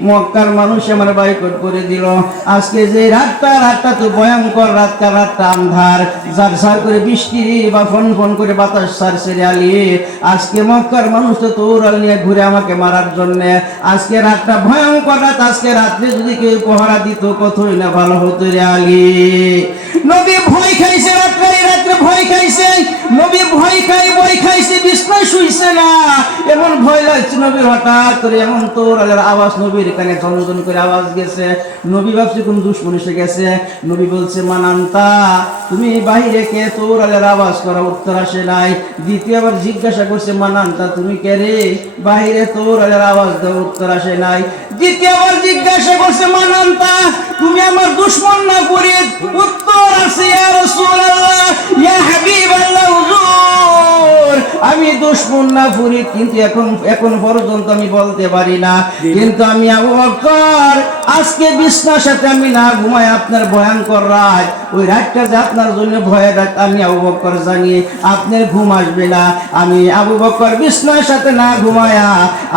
মক্কার মানুষ আমার বাইকট করে দিল, আজকে যে রাতটা তো ভয়ঙ্কর, রাতটা আন্ধার, ঝাড় করে বৃষ্টি বা ফন করে বাতাস ছাড়ছে রে আলী, আজকে মক্কার মানুষ তো তোর নিয়ে ঘুরে আমাকে মারার জন্য, আজকে রাতটা ভয়ঙ্কর রাত, আজকে রাত্রে যদি কেউ পহরা দিত কতই না ভালো হতো রে আলী। নবী ভয় খাইছে, রাত্রে ভয় খাইছে, নবী ভয় খাইছে, বিছনায় শুইছে না, এমন ভয় লাগছে নবীর। হঠাৎ করে এমন তোর আওয়াজ নবীর কানে ঝনঝন করে আওয়াজ গেছে, নবী ভাবছে কোন দুশ্মন এসে গেছে, নবী বলছে মানান্তা, তুমি বাহিরে কে? তোর আওয়াজ করা উত্তর আসে নাই। দ্বিতীয়বার জিজ্ঞাসা করছে মানান্তা তুমি কে রে? বাহিরে তোর আওয়াজ দেওয়ার উত্তর আসে নাই। দ্বিতীয়বার জিজ্ঞাসা করছে মানান্তা তুমি আমার দুশ্মন না করি? উত্তর আসে ইয়া রাসূলুল্লাহ, ইয়া হাবিবাল্লাহ, হুজুর আমি ফুসফুস না ফুরি, কিন্তু এখন পর্যন্ত আমি বলতে পারি না। কিন্তু আমি আবু বকর আজকে বিছনার সাথে আমি না ঘুমাই আপনার ভয়ঙ্কর রাত, ওই রাতটা যে আপনার জন্য ভয়ের রাত আমি আবু বকর জানি আপনার ঘুম আসবে না। আমি আবু বকর বিছনার সাথে না ঘুমায়া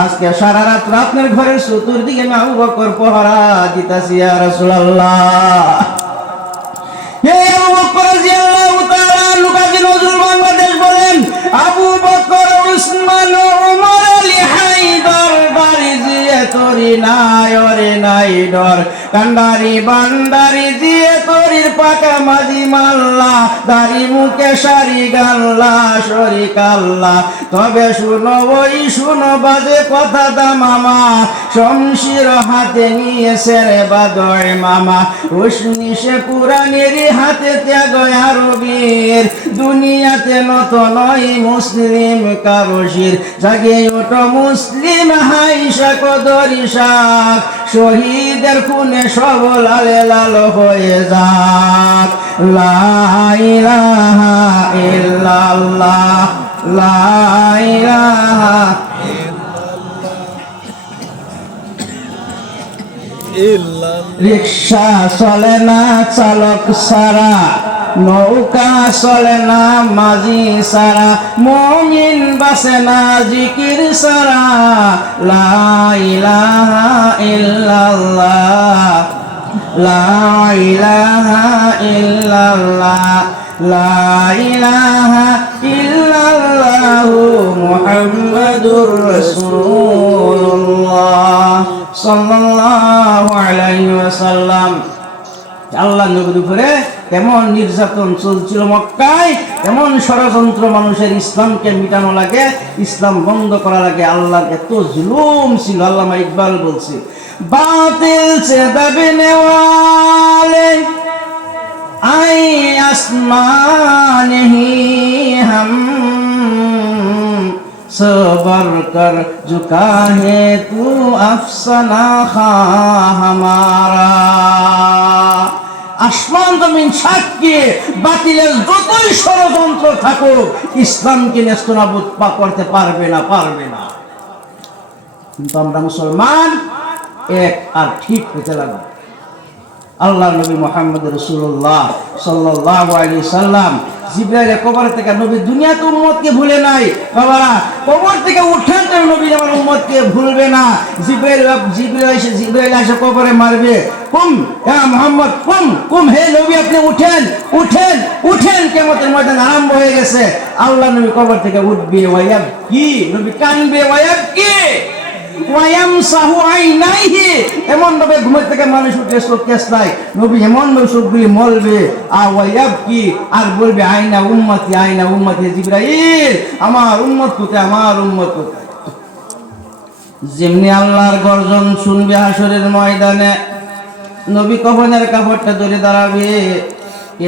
আজকে সারা রাত আপনার ঘরের চতুর্দিকে আমি আবু বকর পহরা দিতাছি ইয়া রাসূলুল্লাহ। হে আবু বকর রাদিয়াল্লাহু তাআলা লুকাজি নজরুল বাংলাদেশ বলেন, আবু বকর উসমান ওমর আলী হায়দার বাড়ি জিয়ে তোরি নাই ওরে নাই ডর, কান্ডারি বান্ডারি জিয়ে তোরির পাকা মাঝি মাল্লা, দাড়ি মুখে সারি গাল্লা শরিক আল্লাহ। তবে শুনো ওই শুনো বাজে কথা দা মামা, শমশির হাতে নিয়েছে রে বাদর মামা, উসনি সে পুরানের হাতে ত্যাগ আরবীর, দুনিয়াতে নত নয় মুসলিম কারশির, জাগে ওঠো মুসলিম হাইসা কদরি শাক, শহীদের খুনে সব লালে লাল হয়ে যাক। লা ইলাহা ইল্লাল্লাহ, লা ইলাহা রিক্সা চলে না চালক সারা, নৌকা চলে না মাঝি সারা, মুমিন বাসে না জিকির সারা। লা ইলাহা ইল্লাল্লাহ, লা ইলাহা ইল্লাল্লাহ, লা ইলাহা ইল্লাল্লাহু মুহাম্মাদুর রাসূলুল্লাহ সাল্লাল্লাহু আলাইহি ওয়াসাল্লাম। আল্লাহ নবীর উপরে কেমন নির্যাতন চলছিল মক্কায়, কেমন ষড়যন্ত্র মানুষের ইসলামকে মিটানো লাগে, ইসলাম বন্ধ করা লাগে, আল্লাহর এত জুলুম ছিল। আল্লামা ইকবাল বলছে, বাতিল সে দাবিনে ওয়ালে আই আসমান হি হাম, সবর কর ঝুকা হে তু আফসানা খা হামারা। আসমান জমিন সাক্ষী, বাতিলের যতই ষড়যন্ত্র থাকুক ইসলামকে নেস্তনাবুদ করতে পারবে না, পারবে না। কিন্তু আমরা মুসলমান এক আর ঠিক হতে লাগবে। আল্লাহ নবী মুহাম্মদ রাসূলুল্লাহ সাল্লাল্লাহু আলাইহি সাল্লাম জিবরাইল কবর থেকে, নবী দুনিয়াতে উম্মতকে ভুলে নাই বাবারা, কবর থেকে উঠান তো নবী আমার উম্মতকে ভুলবে না। জিবরাইল এসে কবরে মারবে, কুম ইয়া মুহাম্মদ কুম কুম, হে নবী আপনি উঠেন উঠেন উঠেন, কিয়ামতের ময়দান আরম্ভ হয়ে গেছে। আল্লাহ নবী কবর থেকে উঠবে, ওয়ায়াব কি নবী কানবে, ওয়ায়াব কি ওয়ায়ামসাহু আইনাইহি, এমন ভাবে ঘুমের থেকে মানুষ উঠে চোখ কেসলাই, নবী এমন ভাবে চোখগুলি মলবে, ওয়ায়াব কি আর বলবে আইনা উম্মতি জিবরাইল আমার উম্মত কোথায়, আমার উম্মত কোথায়। যেমনি আল্লাহর গর্জন শুনবে হাসরের ময়দানে, নবী কফনের কাপড়টা ধরে দাঁড়াবে,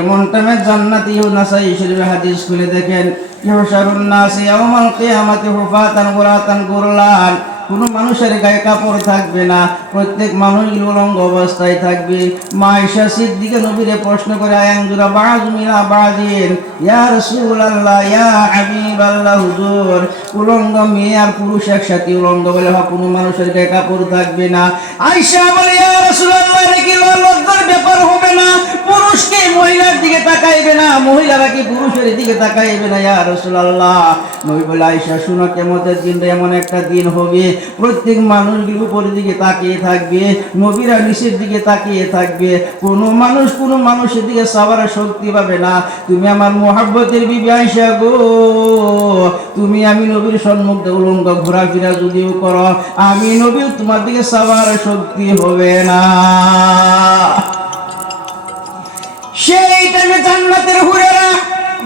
এমন টাইমে জান্নাতি নাসাই শরীফে হাদিস খুলে দেখেন, ইহশারুন নাস ইয়াউমাল কিয়ামাতি হুফাতান গুরাতান গুরলান, কোন মানুষের গায়ে কাপড় থাকবে না, প্রত্যেক মানুষ উলঙ্গ অবস্থায় থাকবে। মা আয়েশা সিদ্দিকা নবীরে প্রশ্ন করে, আয়ানজুরা বাযু মিনা বাযিন, ইয়া রাসূলুল্লাহ ইয়া হাবিবাল্লাহ, হুজুর উলঙ্গ মেয়ে আর পুরুষ একসাথে উলঙ্গ বলে কোন মানুষের গায়ে কাপড় থাকবে না। আয়েশা বলে, ইয়া রাসূলুল্লাহ এটা কি লজ্জার ব্যাপার হবে না? পুরুষকে মহিলার দিকে তাকাইবে না, মহিলারা কি পুরুষের দিকে তাকাইবে না ইয়া রাসূলুল্লাহ? নবী বলে, আয়েশা শুনো, কিয়ামতের দিনটা এমন একটা দিন হবে প্রত্যেক মানুষগুলো উপরের দিকে তাকিয়ে থাকবে, নবীরা নিচের দিকে তাকিয়ে থাকবে, কোনো মানুষের দিকে চাওয়ার শক্তি পাবে না। তুমি আমার মুহাব্বতের বিবি আয়েশা গো, তুমি আমি নবীর সম্মুখে উলঙ্গ ঘোরাফেরা যদিও করো, আমি নবীও তোমার দিকে চাওয়ার শক্তি হবে না। সেই টাইমে জান্নাতের হুরেরা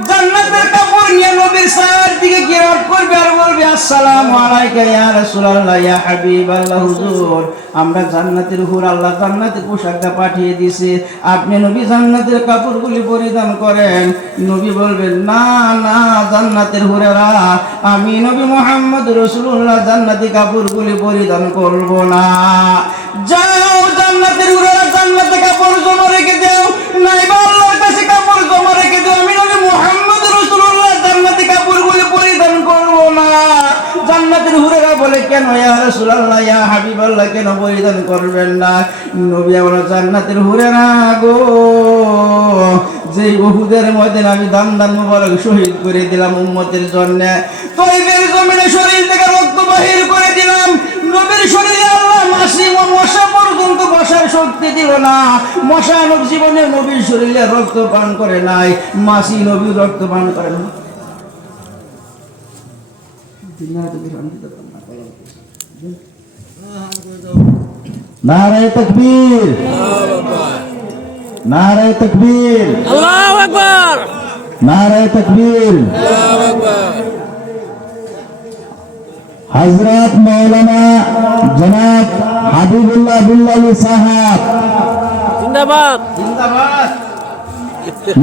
জান্নাতের কাপড় নিয়ে নবীর সার দিকে গিরাত করবে আর বলবে, আসসালামু আলাইকা ইয়া রাসূলুল্লাহ ইয়া হাবিবাল্লাহ, হুজুর আমরা জান্নাতের হুর, আল্লাহ জান্নাতের পোশাকটা পাঠিয়ে দিয়েছে, আপনি নবী জান্নাতের কাপড়গুলি পরিধান করেন। নবী বলবেন, না না জান্নাতের হুরেরা, আমি নবী মুহাম্মদ রাসূলুল্লাহ জান্নাতি কাপড়গুলি পরিধান করব না। যাও জান্নাতের হুরেরা জান্নাতের কাপড় জমা রেখে দাও, নাইবা আল্লাহর কাছে কাপড় জমা রেখে দাও, আমি নবী মুহাম্মদ রাসূলুল্লাহ জান্নাতি কাপড়গুলি পরিধান করব না। কেন ইয়া রাসূলুল্লাহ ইয়া হাবিবাল্লাহ কেন পরিধান করবেন না? নবী আমার জান্নাতের হুরেরা গো, যে উহুদের ময়দানে আমি দান মুবারক শহীদ করে দিলাম উম্মতের জন্য, তয়বের জমিনে শরীর থেকে রক্ত বাহির করে দিলাম, নবীর শরীরে আল্লাহ মাছি ও মশা পর্যন্ত বসার শক্তি দিল না। মশা নবী জীবনে নবীর শরীরে রক্ত পান করে নাই, মাছি নবীর রক্ত পান করে না। নারায়ে তাকবীর, নারায়ে তাকবীর, আল্লাহু আকবার, নারায়ে তাকবীর। আল্লাহু আকবার। हजरत मौलाना जनाब हबीबुल्लाह बिल्लाली साहब जिंदाबाद, जिंदाबाद।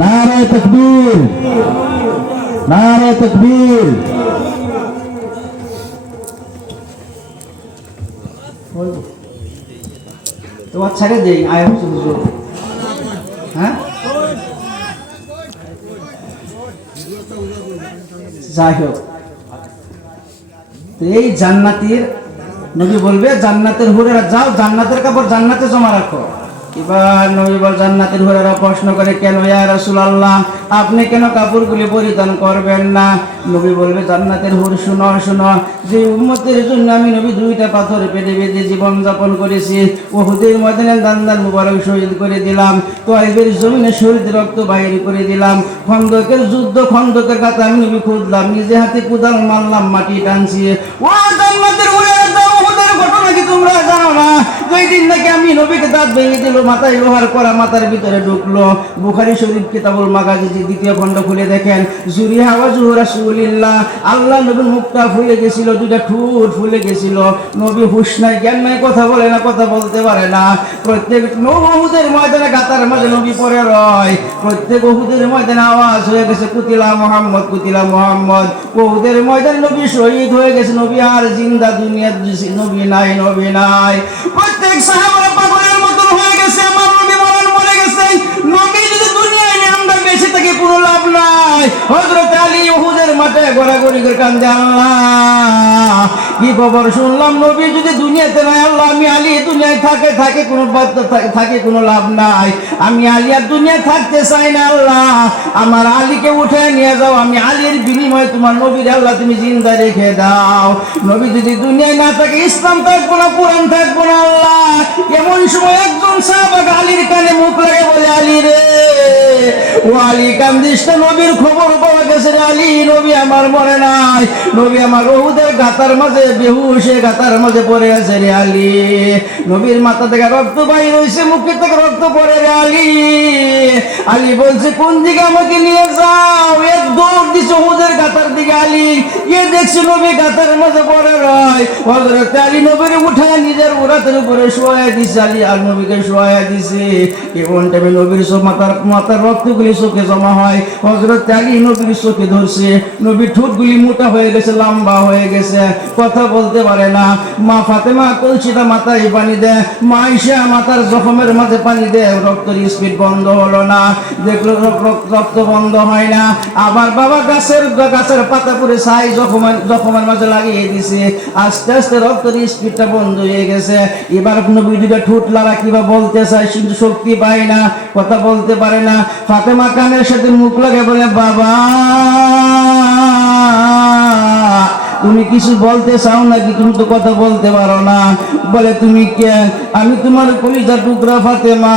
नारे तकबीर, नारे तकबीर। तो अच्छा रे दें आए हुजूर, हाँ যাই হোক, তো এই জান্নাতের নবী বলবে জান্নাতের হুরেরা যাও জান্নাতের কাপড় জান্নাতে জমা রাখো। এবার নবী বল জান্নাতের হুরেরা প্রশ্ন করে কেন ইয়া রাসূলুল্লাহ আপনি কেন কাপড়গুলি পরিধান করবেন না? নবী বলবে জান্নাতের হুর শুনো শুনো, যে উম্মতের জন্য আমি নবী দুইটা পাথর পেটে বেঁধে জীবন যাপন করেছি, উহুদের ময়দানে দান মুবারক শহীদ করে দিলাম, তয়বের জমিনে শহীদ রক্ত বাইর করে দিলাম, খন্দকের যুদ্ধ খন্দকের কথা আমি নবী খুঁজলাম, নিজে হাতে কুদাল মারলাম, মাটি টানছি। ও জান্নাতের হুরেরা যাও, উহুদের ঘটনা কি তোমরা জানো না? দুই দিন নাকি আমি নবীকে দাঁত ভেঙে দিল, মাথায় লোহার করা মাথার ভিতরে ঢুকলো। বুখারী শরীফ কিতাবুল মাগাজি দ্বিতীয় খণ্ড খুলে দেখেন, জুরিহা ওয়াজহু রাসূলিল্লাহ, আল্লাহ নবীর মুখটা ফুলে গেছিল, দুইটা ঠোঁট ফুলে গেছিল, নবী হুঁশ নাই জ্ঞান নাই, কথা বলে না, কথা বলতে পারে না। প্রত্যেক উহুদের ময়দানে গাতার মাঝে নবী পড়ে রয়, প্রত্যেক উহুদের ময়দানে আওয়াজ হয়ে গেছে কুতিলা মুহাম্মদ, কুতিলা মুহাম্মদ। উহুদের ময়দানে নবী শহীদ হয়ে গেছে, নবী আর জিন্দা, দুনিয়ার নবী নাই, নবী নাই। প্রত্যেক সাহাবারা পাগলের মতন হয়ে গেছে, আমার নবী মরে গেছে, নবী যদি দুনিয়ায় নেই আমরা বেঁচে থেকে কোনো লাভ নাই। হযরত আলী উহুদের মাঠে গড়াগড়ি করে কান্দে, আল্লাহ কি খবর শুনলাম, নবী যদি দুনিয়াতে নাই, আল্লাহ আমি আলী দুনিয়ায় থাকে কোনো থাকে কোনো লাভ নাই, আমি আলী আর দুনিয়ায় থাকতে চাই না, আল্লাহ আমার আলীকে উঠে নিয়ে যাও, আমি আলীর বিনিময়ে তোমার নবীর আল্লাহ তুমি জিন্দা রেখে দাও। নবী যদি দুনিয়ায় না থাকে, ইসলাম থাকবো না, কোরআন থাকবো না, আল্লাহ। এমন সময় একজন সাহাবা আলীর কানে মুখ লাগে বলে, আলী রে ও আলী কান্দিস না, নবীর খবর পাওয়া গেছে রে আলী, নবী আমার মরে নাই, নবী আমার উহুদের গাতার মাঝে বেহুশে গাতার মাঝে পড়ে আছে রে আলী, নবীর মাথা থেকে রক্ত বাইর হইছে, মুখে থেকে রক্ত পড়ে রে আলী। আলী বলছে কোন দিকে আমাকে নিয়ে যাও, এক দৌড় দিছে উহুদের গাতার দিকে, আলী এ দেখছে নবী গাতার মাঝে পড়ে রয়। হযরত আলী নবীর উঠায় নিজের উরাতের উপরে শোয়া দিছে, আলী আর নবীকে শোয়া দিছে। এমন টাইমে নবীর মাথার রক্তগুলি চোখে জমা হয়, হযরত আলী নবীর চোখে ধরছে, নবীর ঠোঁটগুলি মোটা হয়ে গেছে, লম্বা হয়ে গেছে, কথা বলতে পারে না। মা ফাতেমা কলসিটা মাথায় পানি দেয়, মা আয়েশা মাথার জখমের মাঝে পানি দেয়, রক্তের স্পিড বন্ধ হলো না, দেখলো রক্ত বন্ধ হয় না। আবার বাবা গাছের পাতা পরে ছাই জখমের মাঝে লাগিয়ে দিছে, আস্তে আস্তে রক্তের স্পিডটা বন্ধ হয়ে গেছে। এবার নবী দুইটা ঠোঁট লাড়া কিবা বলতে চায়, কিন্তু শক্তি পায় না, কথা বলতে পারে না। ফাতেমা কানের সাথে মুখ লাগে বলে, বাবা তুমি কিছু বলতে চাও নাকি, তুমি তো কথা বলতে পারো না। বলে তুমি কে? আমি তোমার কলিজার টুকরা ফাতেমা।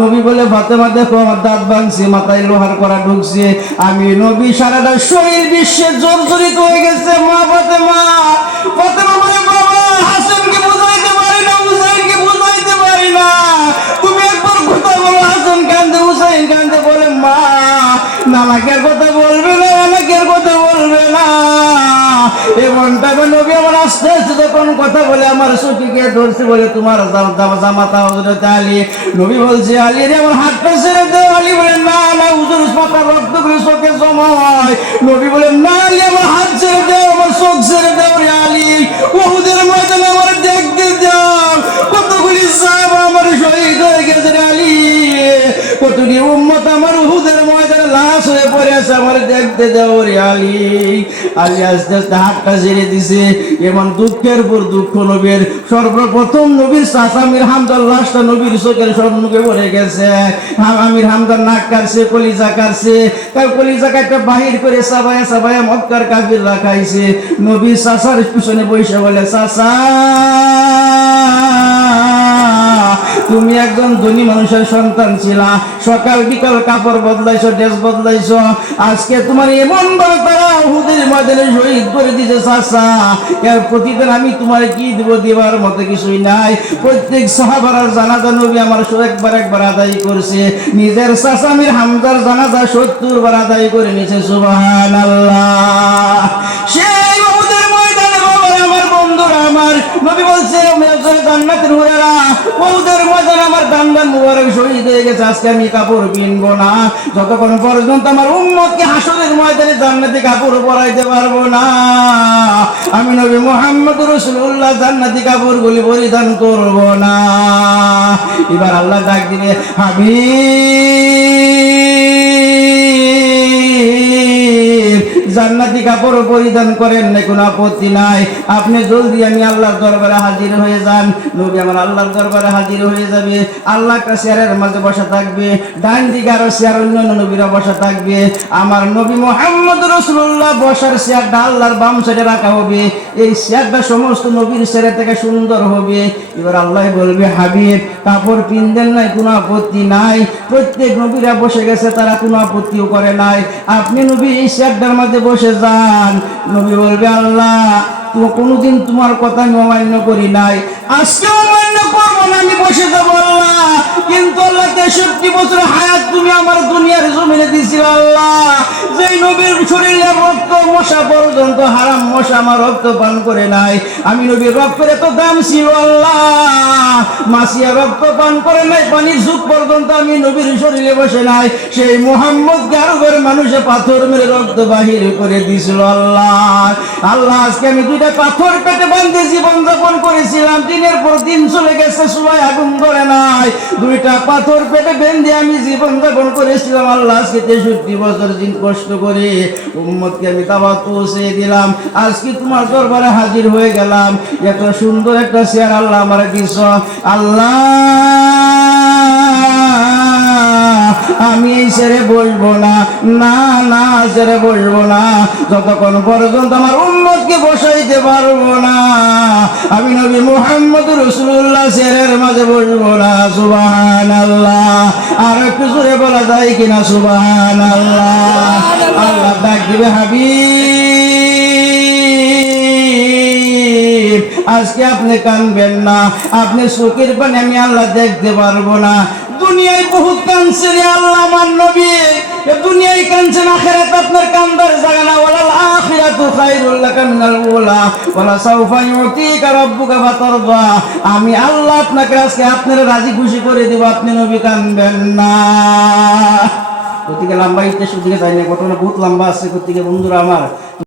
নবী বলে, ফাতেমা দেখো আমার দাঁত ভাঙছে, মাথায় লোহার করা ঢুকছে, আমি নবী সারাটা শরীর বিশ্বে জর্জরিত হয়ে গেছে। মা ফাতেমা বলে, বাবা হাসানকে বুঝাইতে পারি না, হুসাইনকে বুঝাইতে পারি না, তুমি একবার কথা বলো। হাসান কান্দে, হুসাইন কান্দে, বলে মা নানাকে কথা বলবে না, আমাকে কথা বলবে না। এমনটা নবী আমার আস্তে আস্তে যখন কথা বলে আমার চোখে ধরছে, বলে তোমার জামাতা হযরত আলী। নবী বলছে, আলী রে আমার হাতটা ছেড়ে দাও। আলী বলে, না না হুজুর, মাথার রক্তগুলো চোখে জমা হয়। নবী বলে, না আলী আমার হাত ছেড়ে দাও, আমার চোখ ছেড়ে দাও রে আলী, উহুদের ময়দানে আমার দেখতে যাও, কতগুলি সাহাবা আমার শহীদ হয়ে গেছে রে আলী, কতটি উম্মত আমার উহুদের ময়দানে লাশ হয়ে পড়ে আছে, আমার দেখতে দাও রে আলী। আলী আস্তে আস্তে হাতটা ছেড়ে দিছে। এমন দুঃখের পর দুঃখ নবীর। সর্বপ্রথম নবীর চাচা আমির হামদার লাশটা নবীর চোখের সম্মুখে পড়ে গেছে। আমির হামদার নাক কাটছে, কলিজা কাটছে, তার কলিজা কাটটা বাহির করে সাবায়া সাবায়া মক্কার কাফিররা খাইছে। নবী চাচার পিছনে বসে বলে, চাচা তুমি একজন ধনী মানুষের সন্তান ছিলা, সকাল বিকাল কাপড় বদলাইছো, ড্রেস বদলাইছো, আজকে তোমার এমন ভাবে তারা উহুদের ময়দানে শহীদ করে দিছে চাচা, এর প্রতিদিন আমি তোমার কি দেব? দেবার মতো কিছুই নাই। প্রত্যেক সাহাবারা জানাজা নবী আমার একবার আদায় করছে, নিজের চাচা আমির হামজার জানাজা 70 বার আদায় করে নিয়েছে। সুবহানাল্লাহ। সেই উহুদের ময়দানে বাবা আমার বন্ধুরা আমার, নবী বলছে জান্নাতের হুরেরা, উহুদের ময়দানে আমার দান্দান মুবারক শহীদ হয়ে গেছে, আজকে আমি কাপড় কিনবো না যতক্ষণ পর্যন্ত আমার উম্মতকে হাসরের ময়দানে জান্নাতি কাপড় পরাইতে পারবো না। আমি নবী মুহাম্মদ রাসূলুল্লাহ জান্নাতি কাপড়গুলি পরিধান করব না। এবার আল্লাহ ডাক দিবে, হাবিব জান্নাতি কাপড় পরিধান করেন না, কোনো আপত্তি নাই, আপনি জলদি আমি আল্লাহর দরবারে হাজির হয়ে যান। নবী আমার আল্লাহর দরবারে হাজির হয়ে যাবে। আল্লাহ একটা চেয়ারের মাঝে বসা থাকবে, ডান দিকে আরো চেয়ার অন্যান্য নবীরা বসা থাকবে। আমার নবী মুহাম্মদ রাসূলুল্লাহ বসার চেয়ারটা আল্লাহর বাম সাইডে রাখা হবে। এই চেয়ারটা সমস্ত নবীর চেয়ার থেকে সুন্দর হবে। এবার আল্লাহ বলবে, হাবিব কাপড় পিনদেন নাই, কোনো আপত্তি নাই, প্রত্যেক নবীরা বসে গেছে, তারা কোনো আপত্তিও করে নাই, আপনি নবী এই চেয়ারটার মাঝে বসে যান। নবী বলবে, আল্লাহ তুমি কোনোদিন তোমার কথা আমি অমান্য করি নাই, আজকে অমান্য করবো না, আমি বসে যাবো আল্লাহ। কিন্তু আল্লাহ 63 বছর হায়াত তুমি আমার দুনিয়ার জমিনে দিছিল আল্লাহ, যেই নবীর শরীরে রক্ত মশা পর্যন্ত হারাম মশা আমার রক্ত পান করে নাই। আমি নবীর রক্তের এত দাম ছিল আল্লাহ, মাসিয়া রক্ত পান করে নাই, পানির যুগ পর্যন্ত আমি নবীর শরীরে বসে নাই। সেই মুহাম্মদকে আরবের মানুষে পাথর মেরে রক্ত বাহির করে দিছিল আল্লাহ। আল্লাহ আজকে আমি 2টা পাথর পেটে বাঁধে জীবন যাপন করেছিলাম, দিনের পর দিন চলে গেছে, সবাই আগুন করে নাই, 2টা পাথর পেটে বেঁধে আমি জীবন যাপন করেছিলাম আল্লাহ। আজকে 63 বছর দিন কষ্ট করে উম্মতকে আমি দাওয়াত পৌঁছে দিলাম, আজকে তোমার দরবারে হাজির হয়ে গেলাম। এত সুন্দর একটা চেয়ার আল্লাহ আমার দিছ আল্লাহ, আমি এই ছেড়ে বসবো না, না না ছেড়ে বসবো না, যতক্ষণ পর্যন্ত আমার উম্মতকে বসাইতে পারবো না। আমি নবী মুহাম্মদ রাসূলুল্লাহ চেয়ারের মাঝে বসবো না। সুবহানাল্লাহ। আর একটু জোরে বলা যায় কিনা? সুবহানাল্লাহ। আল্লাহ ডাক দিবে, হাবিব আজকে আপনি কাঁদবেন না, আপনি চোখের পানি আমি আল্লাহ দেখতে পারবো না। দুনিয়ায় বহুত কাঁদছে রে আল্লাহ আমার নবী, দুনিয়ায় কাঁদছেন, আখিরাত আপনার কান্দার জায়গা না। ওয়ালাল আখিরাতু খায়রুল লাকা মিনাল উলা ওয়ালা সাওফা ইউতিকা রাব্বুকা ফাতারদা। আমি আল্লাহ আপনাকে আজকে আপনারা রাজি খুশি করে দেব, আপনি নবী কাঁদবেন না। ওদিকে লম্বা ইতিহাস ওদিকে যাই না, ঘটনা বহুত লম্বা আছে। ওদিকে বন্ধুরা আমার